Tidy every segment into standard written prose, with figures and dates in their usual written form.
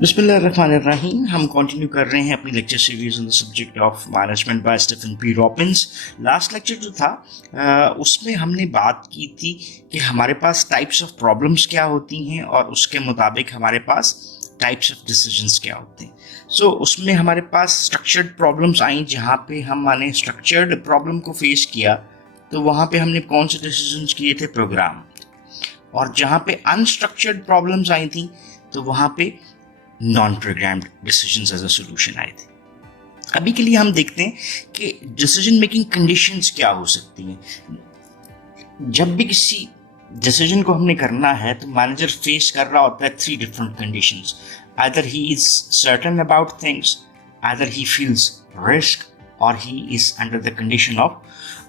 बिस्मिल्लाहिर्रहमानिर्रहीम। हम कंटिन्यू कर रहे हैं अपनी lecture series on the subject of management by Stephen P Robbins. Last lecture जो था उसमें हमने बात की थी कि हमारे पास टाइप्स ऑफ प्रॉब्लम्स क्या होती हैं और उसके मुताबिक हमारे पास टाइप्स ऑफ डिसीजंस क्या होते हैं। उसमें हमारे पास स्ट्रक्चर्ड प्रॉब्लम्स आई, जहाँ पे हमने स्ट्रक्चर्ड प्रॉब्लम को फेस किया तो वहाँ पे हमने कौन से डिसीजंस किए थे, प्रोग्राम। और जहाँ पे अनस्ट्रक्चर्ड प्रॉब्लम्स आई थी तो वहाँ पे non programmed decisions as a solution आए थे। अभी के लिए हम देखते हैं कि डिसीजन मेकिंग कंडीशंस क्या हो सकती हैं। जब भी किसी डिसीजन को हमने करना है तो मैनेजर फेस कर रहा होता है 3 different conditions. Either he is certain about things, either he feels risk, और he is under the condition of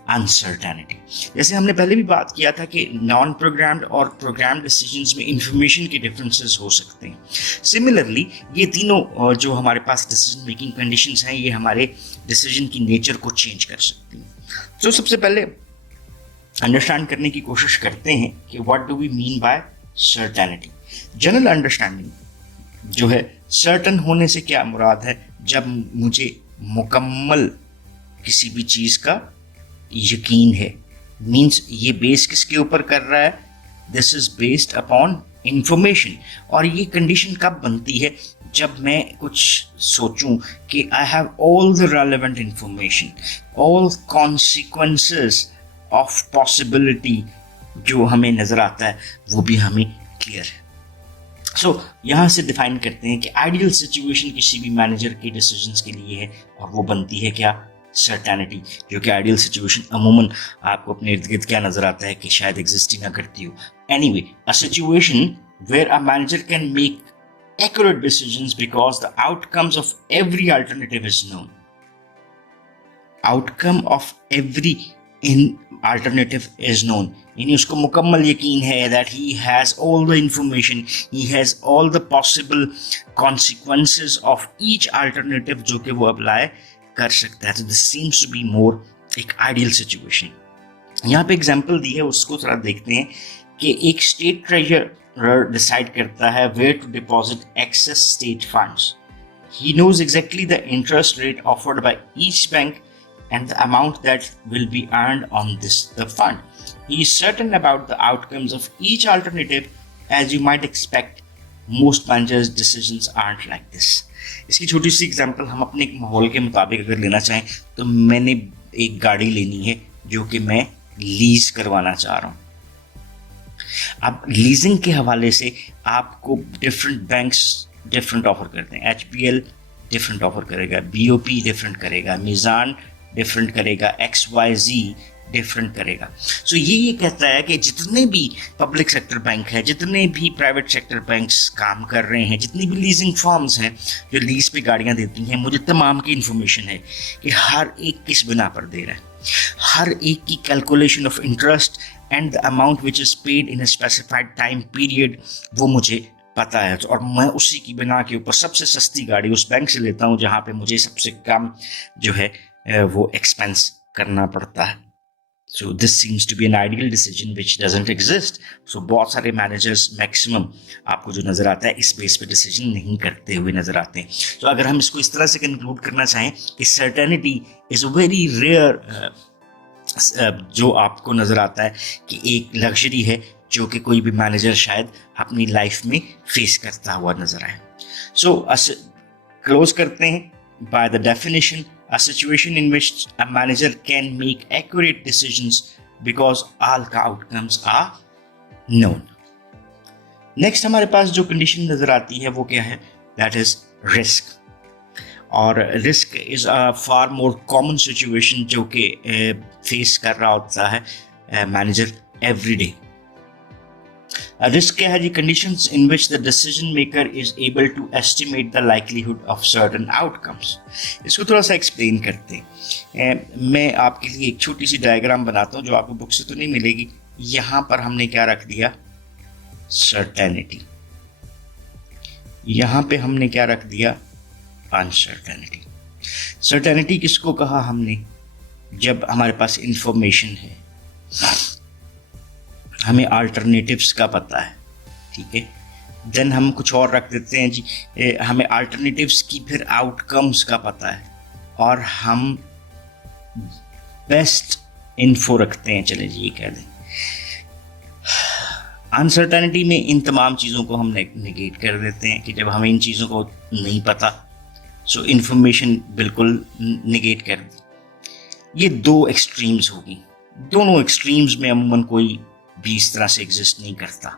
uncertainty. जैसे हमने पहले भी बात किया था कि नॉन प्रोग्राम्ड और प्रोग्राम्ड डिसीजंस में इंफॉर्मेशन के डिफरेंसेस हो सकते हैं। सिमिलरली ये तीनों जो हमारे पास डिसीजन मेकिंग कंडीशंस हैं, ये हमारे डिसीजन की नेचर को चेंज कर सकती हैं। तो सबसे पहले अंडरस्टैंड करने की कोशिश करते हैं कि what do we mean by certainty. General understanding जो है, सर्टन होने से क्या मुराद है, जब मुझे मुकम्मल किसी भी चीज़ का यकीन है। मीन्स ये बेस किसके ऊपर कर रहा है, this is based upon information. और ये कंडीशन कब बनती है, जब मैं कुछ सोचूं कि I have all the relevant information, all consequences of possibility जो हमें नजर आता है वो भी हमें क्लियर है। यहाँ से डिफाइन करते हैं कि आइडियल सिचुएशन किसी भी मैनेजर के डिसीजंस के लिए है, और वो बनती है क्या, सर्टेनिटी। जो कि आइडियल सिचुएशन अमूमन आपको अपने इर्द गिर्द क्या नजर आता है कि शायद एग्जिस्ट ही ना करती हो। Anyway, a situation where a manager can make accurate decisions because the outcomes of every alternative is known. Outcome of every in alternative is known, यानी उसको मुकम्मल यकीन है that he has all the information, he has all the possible consequences of each alternative जो कि वो apply कर सकता है। तो this seems to be more एक आइडियल सिचुएशन। यहाँ पे एग्जांपल दी है, उसको थोड़ा देखते हैं कि एक स्टेट ट्रेजरर डिसाइड करता है where to deposit excess state funds. He knows exactly the interest rate offered by each bank and the amount that will be earned on the fund. He is certain about the outcomes of each alternative. As you might expect, most managers' decisions aren't like this. इसकी छोटी सी example हम अपने एक माहौल के मुताबिक अगर लेना चाहें तो मैंने एक गाड़ी लेनी है जो कि मैं लीज करवाना चाह रहा हूँ। अब लीजिंग के हवाले से आपको डिफरेंट बैंक्स डिफरेंट ऑफर करते हैं। HBL डिफरेंट ऑफर करेगा, BOP डिफरेंट करेगा, मीज़ान डिफरेंट करेगा, XYZ डिफरेंट करेगा। ये कहता है कि जितने भी पब्लिक सेक्टर बैंक है, जितने भी प्राइवेट सेक्टर बैंक्स काम कर रहे हैं, जितनी भी लीजिंग फर्म्स हैं जो लीज पे गाड़ियां देती हैं, मुझे तमाम की इन्फॉर्मेशन है कि हर एक किस बिना पर दे रहा है, हर एक की calculation of interest and the amount which is paid in a specified time period वो मुझे पता है। और मैं उसी की बिना के ऊपर सबसे सस्ती गाड़ी उस बैंक से लेता हूँ जहाँ पे मुझे सबसे कम जो है वो एक्सपेंस करना पड़ता है। So this seems to be an ideal decision which doesn't exist. बहुत सारे मैनेजर्स मैक्सिमम आपको जो नज़र आता है इस बेस पे डिसीजन नहीं करते हुए नज़र आते हैं। अगर हम इसको इस तरह से कंक्लूड करना चाहें कि सर्टेनिटी इज़ वेरी रेयर, जो आपको नज़र आता है कि एक लग्जरी है जो कि कोई भी मैनेजर शायद अपनी लाइफ में फेस करता हुआ नज़र आए। क्लोज करते हैं by the definition, a situation in which a manager can make accurate decisions because all the outcomes are known. Next हमारे पास जो कंडीशन नजर आती है वो क्या है, that is risk. और risk is a far more common situation जो कि फेस कर रहा होता है मैनेजर every day. रिस्क क्या है जी, conditions in which the decision maker is able to estimate the likelihood of certain outcomes. इसको थोड़ा सा एक्सप्लेन करते हैं। मैं आपके लिए एक छोटी सी डायग्राम बनाता हूँ जो आपको बुक से तो नहीं मिलेगी। यहाँ पर हमने क्या रख दिया, सर्टेनिटी, यहाँ पे हमने क्या रख दिया, अनसर्टेनिटी। सर्टेनिटी किसको कहा हमने, जब हमारे पास इंफॉर्मेशन है, हमें अल्टरनेटिव्स का पता है, ठीक है, देन हम कुछ और रख देते हैं जी, हमें अल्टरनेटिव्स की फिर आउटकम्स का पता है, और हम बेस्ट इन्फो रखते हैं, चले जी ये कह दें। अनसर्टेनिटी में इन तमाम चीज़ों को हम नेगेट कर देते हैं कि जब हमें इन चीज़ों को नहीं पता, सो इन्फॉर्मेशन बिल्कुल नेगेट कर दी। ये दो एक्सट्रीम्स होगी, दोनों एक्सट्रीम्स में अमूमन कोई भी इस तरह से एग्जिस्ट नहीं करता।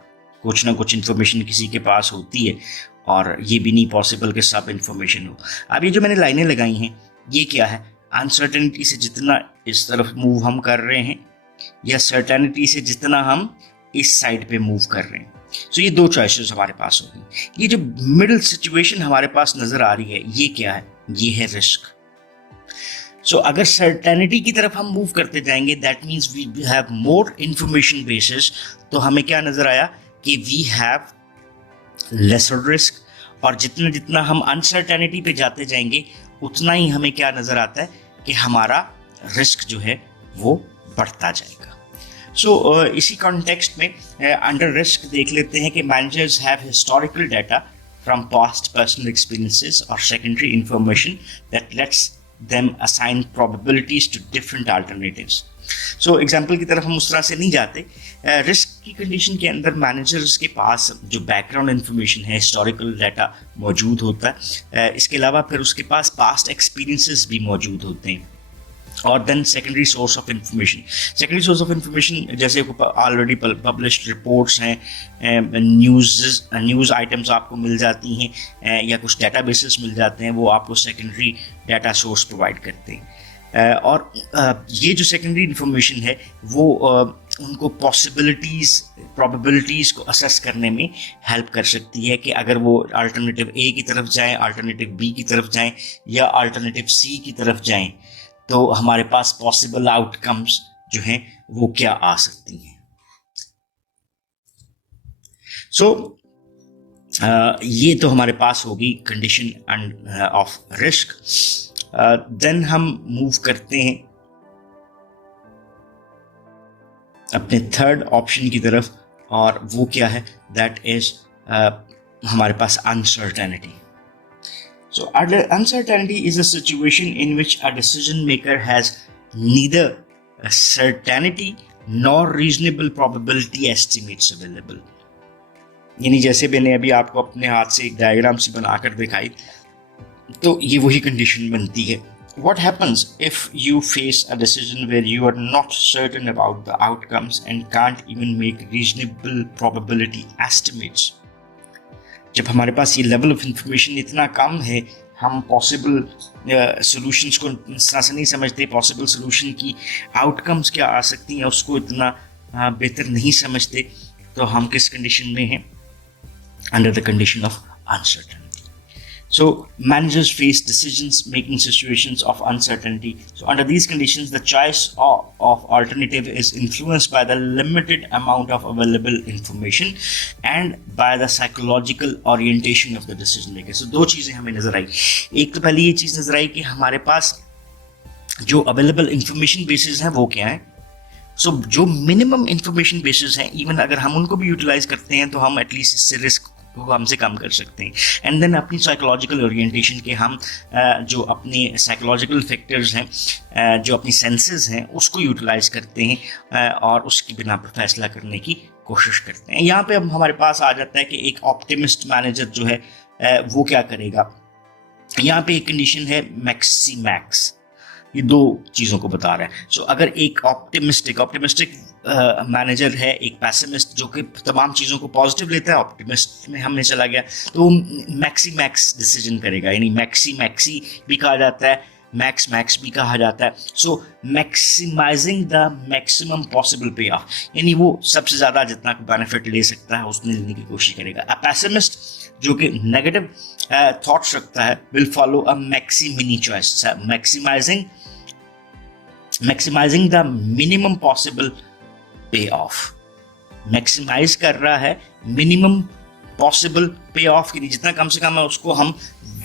कुछ ना कुछ इन्फॉर्मेशन किसी के पास होती है, और ये भी नहीं पॉसिबल कि सब इन्फॉर्मेशन हो। अब ये जो मैंने लाइनें लगाई हैं, ये क्या है? अनसर्टेनिटी से जितना इस तरफ मूव हम कर रहे हैं, या सर्टेनिटी से जितना हम इस साइड पे मूव कर रहे हैं। सो ये दो चॉइसेस हमारे पास होगी। ये जो मिडिल सिचुएशन हमारे पास नजर आ रही है, ये क्या है? ये है रिस्क। सो अगर सर्टेनिटी की तरफ हम मूव करते जाएंगे, that means we have more information basis, तो हमें क्या नजर आया कि वी हैव लेसर रिस्क। और जितना जितना हम अनसर्टेनिटी पे जाते जाएंगे, उतना ही हमें क्या नजर आता है कि हमारा रिस्क जो है वो बढ़ता जाएगा। सो इसी कॉन्टेक्स्ट में अंडर रिस्क देख लेते हैं कि managers have historical data from past personal experiences और secondary information that lets them assign probabilities to different alternatives. So example की तरफ हम उस तरह से नहीं जाते। रिस्क की कंडीशन के अंदर मैनेजर्स के पास जो बैकग्राउंड इंफॉर्मेशन है, हिस्टोरिकल डाटा मौजूद होता है। इसके अलावा फिर उसके पास पास्ट एक्सपीरियंसेस भी मौजूद होते हैं। और then secondary source of information, secondary source of information जैसे ऑलरेडी पब्लिश्ड रिपोर्ट्स हैं, न्यूज़ आइटम्स आपको मिल जाती हैं, या कुछ डेटाबेसेस मिल जाते हैं, वो आपको सेकेंडरी डाटा सोर्स प्रोवाइड करते हैं। और ये जो सेकेंडरी इंफॉर्मेशन है वो उनको प्रोबेबिलिटीज़ को असेस करने में हेल्प कर सकती है कि अगर वो अल्टरनेटिव ए की तरफ जाएं, अल्टरनेटिव बी की तरफ जाएं, या अल्टरनेटिव सी की तरफ जाएं, तो हमारे पास पॉसिबल आउटकम्स जो हैं वो क्या आ सकती हैं। सो ये तो हमारे पास होगी कंडीशन ऑफ रिस्क। देन हम मूव करते हैं अपने थर्ड ऑप्शन की तरफ, और वो क्या है? दैट इज हमारे पास uncertainty. So, uncertainty is a situation in which a decision maker has neither a certainty nor reasonable probability estimates available. यानी जैसे मैंने अभी आपको अपने हाथ से एक डायग्राम से बनाकर दिखाई, तो ये वही कंडीशन बनती है। What happens if you face a decision where you are not certain about the outcomes and can't even make reasonable probability estimates? जब हमारे पास ये लेवल ऑफ इंफॉर्मेशन इतना कम है, हम पॉसिबल सॉल्यूशंस को इस तरह से नहीं समझते, पॉसिबल सॉल्यूशन की आउटकम्स क्या आ सकती हैं उसको इतना बेहतर नहीं समझते, तो हम किस कंडीशन में हैं? Under the condition of uncertainty. So managers face decisions making situations of uncertainty. So under these conditions, the choice of alternative is influenced by the limited amount of available information and by the psychological orientation of the decision maker. So दो चीज़ें हमें नजर आई। एक तो पहले ये चीज़ नजर आई कि हमारे पास जो अवेलेबल इंफॉर्मेशन बेसिस हैं वो क्या है। सो जो मिनिमम इंफॉर्मेशन बेसिस हैं, इवन अगर हम उनको भी यूटिलाइज करते हैं तो हम एटलीस्ट इससे रिस्क को हमसे कम कर सकते हैं। एंड देन अपनी साइकोलॉजिकल ओरिएंटेशन के हम जो अपने साइकोलॉजिकल फैक्टर्स हैं, जो अपनी सेंसेस हैं, उसको यूटिलाइज करते हैं और उसकी बिना पर फैसला करने की कोशिश करते हैं। यहाँ पे अब हमारे पास आ जाता है कि एक ऑप्टिमिस्ट मैनेजर जो है वो क्या करेगा। यहाँ पे एक कंडीशन है मैक्सी मैक्स, ये दो चीज़ों को बता रहा है। सो अगर एक ऑप्टिमिस्टिक मैनेजर है, एक पैसिमिस्ट जो कि तमाम चीज़ों को पॉजिटिव लेता है, ऑप्टिमिस्ट में हमने चला गया, तो वो मैक्सी मैक्स डिसीजन करेगा। यानी मैक्सी मैक्सी भी कहा जाता है, मैक्स मैक्स भी कहा जाता है। सो maximising the maximum possible pay of, यानी वो सबसे ज़्यादा जितना बेनिफिट ले सकता है उसने लेने की कोशिश करेगा। अ पैसिमिस्ट जो कि नेगेटिव थॉट्स रखता है will follow a maxi mini choice, maximising the minimum possible pay off. Maximise कर रहा है मिनिमम पॉसिबल पे ऑफ, की जितना कम से कम है उसको हम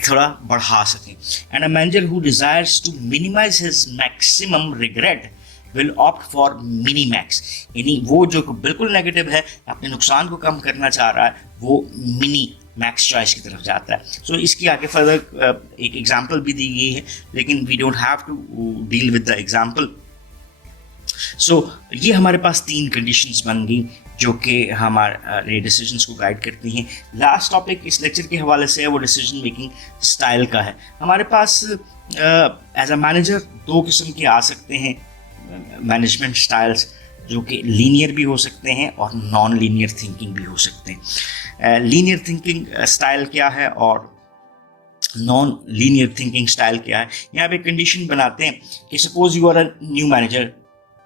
थोड़ा बढ़ा सकें। And a manager who desires to minimise his maximum regret will opt for mini max, यानी वो जो बिल्कुल नेगेटिव है, अपने नुकसान को कम करना चाह रहा है, वो मिनी मैक्स चॉइस की तरफ जाता है. सो इसकी आगे फर्दर एक एग्जांपल भी दी गई है, लेकिन we don't have to deal with the example. So ये हमारे पास 3 कंडीशंस बन गई जो कि हमारे डिसीजंस को गाइड करती हैं. लास्ट टॉपिक इस लेक्चर के हवाले से है वो डिसीजन मेकिंग स्टाइल का है. हमारे पास एज अ मैनेजर 2 किस्म के आ सकते हैं मैनेजमेंट स्टाइल्स, जो कि लीनियर भी हो सकते हैं और नॉन लीनियर थिंकिंग भी हो सकते हैं. लीनियर थिंकिंग स्टाइल क्या है और नॉन लीनियर थिंकिंग स्टाइल क्या है? यहाँ पे कंडीशन बनाते हैं कि suppose you are a new manager,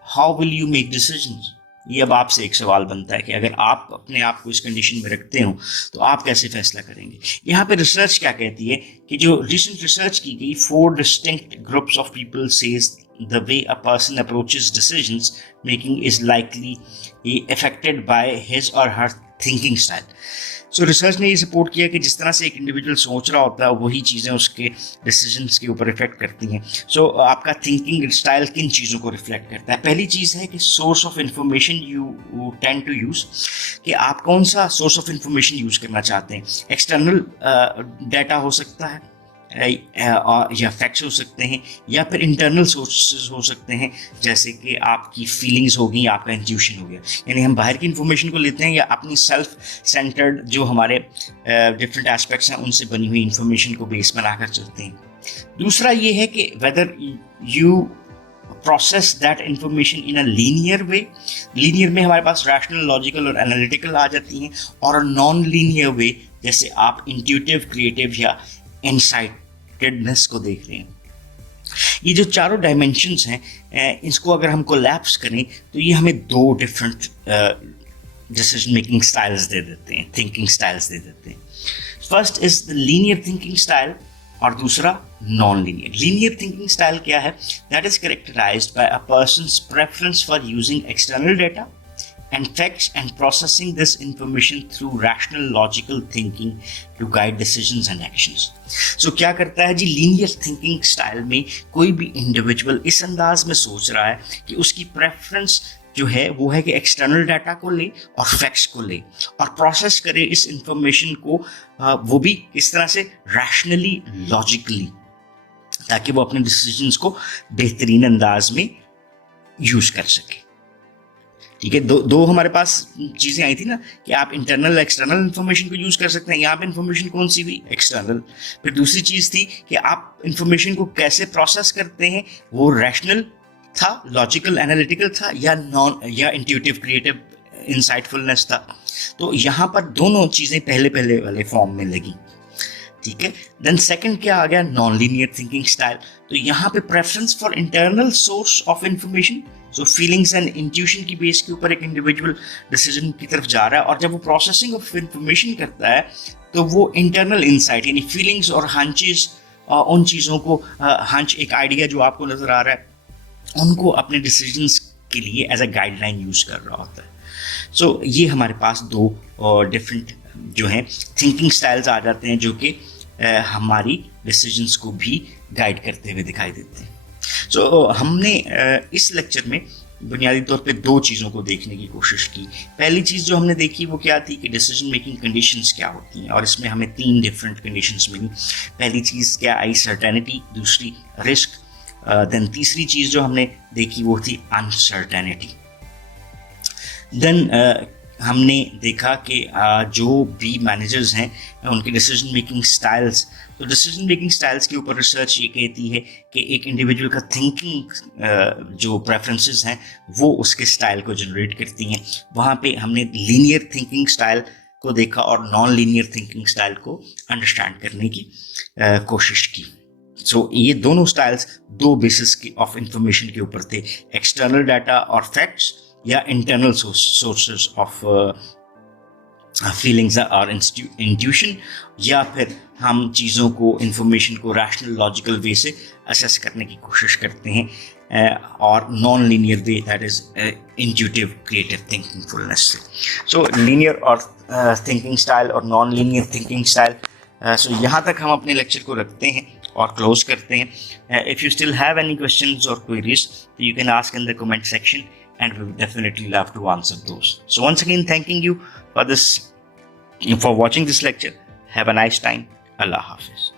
how will you make decisions? ये अब आपसे एक सवाल बनता है कि अगर आप अपने आप को इस कंडीशन में रखते हो तो आप कैसे फैसला करेंगे. यहाँ पे रिसर्च क्या कहती है कि जो रिसेंट रिसर्च की गई, 4 distinct groups of people says the way a person approaches decisions making is likely affected by his or her thinking style. So research ने ये सपोर्ट किया कि जिस तरह से एक इंडिविजुअल सोच रहा होता है वही चीज़ें उसके डिसीजंस के ऊपर इफेक्ट करती हैं. सो आपका थिंकिंग स्टाइल किन चीज़ों को रिफ्लेक्ट करता है? पहली चीज़ है कि source of information you tend to use, कि आप कौन सा सोर्स ऑफ इंफॉर्मेशन यूज़ करना चाहते हैं. एक्सटर्नल डाटा हो सकता है या फैक्ट्स हो सकते हैं, या फिर इंटरनल सोर्सेज हो सकते हैं, जैसे कि आपकी फीलिंग्स हो गई, आपका इंट्यूशन हो गया. यानी हम बाहर की इंफॉर्मेशन को लेते हैं या अपनी सेल्फ सेंटर्ड जो हमारे डिफरेंट एस्पेक्ट्स हैं उनसे बनी हुई इंफॉर्मेशन को बेस बनाकर चलते हैं. दूसरा ये है कि whether you process that information in a linear way. Linear में हमारे पास रैशनल, लॉजिकल और एनालिटिकल आ जाती हैं, और नॉन लीनियर वे जैसे आप इंट्यूटिव, क्रिएटिव या इनसाइटेडनेस को देख रहे हैं. ये जो चारों डायमेंशंस हैं, इसको अगर हम कोलैप्स करें तो ये हमें 2 डिफरेंट डिसीजन मेकिंग स्टाइल्स दे देते हैं, थिंकिंग स्टाइल्स दे देते हैं. First is the linear thinking style और दूसरा non linear. Linear thinking style क्या है? That is characterised by a person's preference for using external data and facts and processing this information through rational logical thinking to guide decisions and actions. So क्या करता है जी, linear thinking style में कोई भी individual इस अंदाज में सोच रहा है कि उसकी प्रेफरेंस जो है वो है कि एक्सटर्नल डाटा को ले और फैक्ट्स को ले और प्रोसेस करे इस इंफॉर्मेशन को, वो भी इस तरह से रैशनली, लॉजिकली, ताकि वो अपने डिसीजंस को बेहतरीन अंदाज में यूज कर सके. ठीक है, दो हमारे पास चीज़ें आई थी ना कि आप इंटरनल एक्सटर्नल इन्फॉर्मेशन को यूज़ कर सकते हैं. यहाँ पे इन्फॉर्मेशन कौन सी हुई? एक्सटर्नल. फिर दूसरी चीज़ थी कि आप इन्फॉर्मेशन को कैसे प्रोसेस करते हैं, वो रैशनल था, लॉजिकल, एनालिटिकल था, या इंट्यूटिव, क्रिएटिव, इंसाइटफुलनेस था. तो यहाँ पर दोनों चीज़ें पहले वाले फॉर्म में लगी. ठीक है. देन सेकंड क्या आ गया? Non linear thinking style. तो यहाँ पे preference for internal source of information, so feelings and intuition की बेस के ऊपर एक इंडिविजुअल डिसीजन की तरफ जा रहा है, और जब वो प्रोसेसिंग ऑफ इंफॉर्मेशन करता है तो वो इंटरनल इंसाइट यानी फीलिंग्स और हंचेस, उन चीज़ों को, हंच एक आइडिया जो आपको नज़र आ रहा है, उनको अपने डिसीजंस के लिए एज अ गाइडलाइन यूज़ कर रहा होता है. सो ये हमारे पास 2 डिफरेंट जो हैं थिंकिंग स्टाइल्स आ जाते हैं जो कि हमारी डिसीजंस को भी गाइड करते हुए दिखाई देते हैं. सो हमने इस लेक्चर में बुनियादी तौर पे 2 चीज़ों को देखने की कोशिश की. पहली चीज़ जो हमने देखी वो क्या थी कि डिसीजन मेकिंग कंडीशंस क्या होती हैं, और इसमें हमें 3 डिफरेंट कंडीशंस मिली. पहली चीज़ क्या आई? सर्टेनिटी. दूसरी रिस्क. देन तीसरी चीज़ जो हमने देखी वो थी अनसर्टेनिटी. देन हमने देखा कि जो भी मैनेजर्स हैं उनके डिसीजन मेकिंग स्टाइल्स, तो डिसीजन मेकिंग स्टाइल्स के ऊपर रिसर्च ये कहती है कि एक इंडिविजुअल का थिंकिंग जो प्रेफरेंसेस हैं वो उसके स्टाइल को जनरेट करती हैं. वहाँ पे हमने लीनियर थिंकिंग स्टाइल को देखा और नॉन लीनियर थिंकिंग स्टाइल को अंडरस्टैंड करने की कोशिश की. सो ये दोनों स्टाइल्स 2 बेसिस ऑफ इंफॉर्मेशन के ऊपर थे, एक्सटर्नल डाटा और फैक्ट्स, या इंटरनल सोर्सेस ऑफ फीलिंग्स और इंट्यूशन, या फिर हम चीज़ों को, इंफॉर्मेशन को रैशनल, लॉजिकल वे से असेस करने की कोशिश करते हैं, और non linear way that is intuitive, creative thinkingfulness से. सो लीनियर और थिंकिंग स्टाइल और non linear thinking style. So यहाँ तक हम अपने लेक्चर को रखते हैं और क्लोज करते हैं. If you still have any questions और queries, you can ask in the comment section and we would definitely love to answer those. So once again, thanking you for this for watching this lecture. Have a nice time. Allah Hafiz.